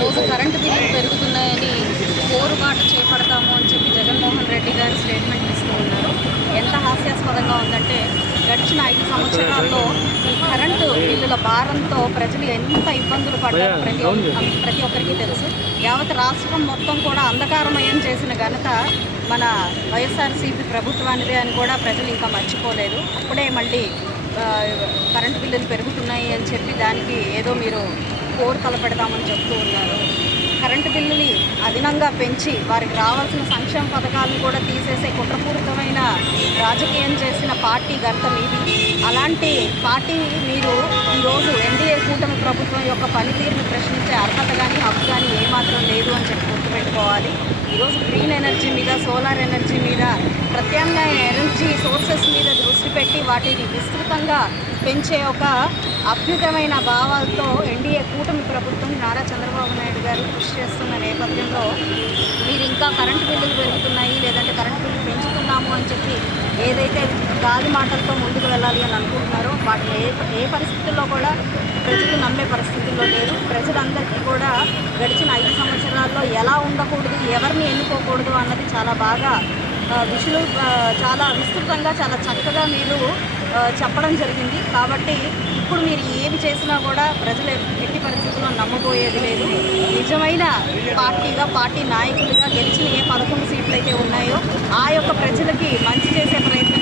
రోజు కరెంటు బిల్లులు పెరుగుతున్నాయని పోరుబాటు చేపడతాము అని చెప్పి జగన్మోహన్ రెడ్డి గారు స్టేట్మెంట్ ఇస్తూ ఉన్నారు. ఎంత హాస్యాస్పదంగా ఉందంటే గడిచిన 5 సంవత్సరాల్లో ఈ కరెంటు బిల్లుల భారంతో ప్రజలు ఎంత ఇబ్బందులు పడ్డారో ప్రతి ఒక్కరికి తెలుసు. యావత్ రాష్ట్రం మొత్తం కూడా అంధకారమయం చేసిన ఘనత మన వైఎస్ఆర్సీపీ ప్రభుత్వానిదే అని కూడా ప్రజలు ఇంకా మర్చిపోలేదు. అప్పుడే మళ్ళీ కరెంటు బిల్లులు పెరుగుతున్నాయి అని చెప్పి దానికి ఏదో మీరు కోరు తలపెడతామని చెప్తూ ఉన్నారు. కరెంటు బిల్లుని అదనంగా పెంచి వారికి రావాల్సిన సంక్షేమ పథకాలను కూడా తీసేసే కుట్రపూరితమైన రాజకీయం చేసిన పార్టీ ఘనత మీది. అలాంటి పార్టీ మీరు ఈరోజు ఎన్డీఏ కూటమి ప్రభుత్వం యొక్క పనితీరును ప్రశ్నించే అర్హత కానీ హక్కు కానీ ఏమాత్రం లేదు అని చెప్పి గుర్తుపెట్టుకోవాలి. ఈరోజు గ్రీన్ ఎనర్జీ మీద, సోలార్ ఎనర్జీ మీద, ప్రత్యామ్నాయ ఎనర్జీ సోర్సెస్ మీద దృష్టి పెట్టి వాటిని విస్తృతంగా పెంచే ఒక అద్భుతమైన భావాలతో ఎన్డీఏ కూటమి ప్రభుత్వం నారా చంద్రబాబు నాయుడు గారు కృషి చేస్తున్న నేపథ్యంలో మీరు ఇంకా కరెంటు బిల్లులు పెరుగుతున్నాయి, లేదంటే కరెంటు బిల్లు పెంచుతున్నాము అని చెప్పి ఏదైతే గాలి మాటలతో ముందుకు వెళ్ళాలి అని అనుకుంటున్నారో వాటిని ఏ పరిస్థితుల్లో కూడా ప్రజలు నమ్మే పరిస్థితుల్లో లేరు. ప్రజలందరికీ కూడా గడిచిన 5 సంవత్సరాల్లో ఎలా ఉండకూడదు, ఎవరిని ఎన్నుకోకూడదు అన్నది చాలా బాగా చాలా విస్తృతంగా చాలా చక్కగా మీరు చెప్పడం జరిగింది. కాబట్టి ఇప్పుడు మీరు ఏమి చేసినా కూడా ప్రజలు ఎట్టి పరిస్థితుల్లో నమ్మబోయేది లేదు. నిజమైన పార్టీగా, పార్టీ నాయకులుగా గెలిచిన ఏ 11 సీట్లు అయితే ఉన్నాయో ఆ యొక్క ప్రజలకి మంచి చేసే ప్రయత్నం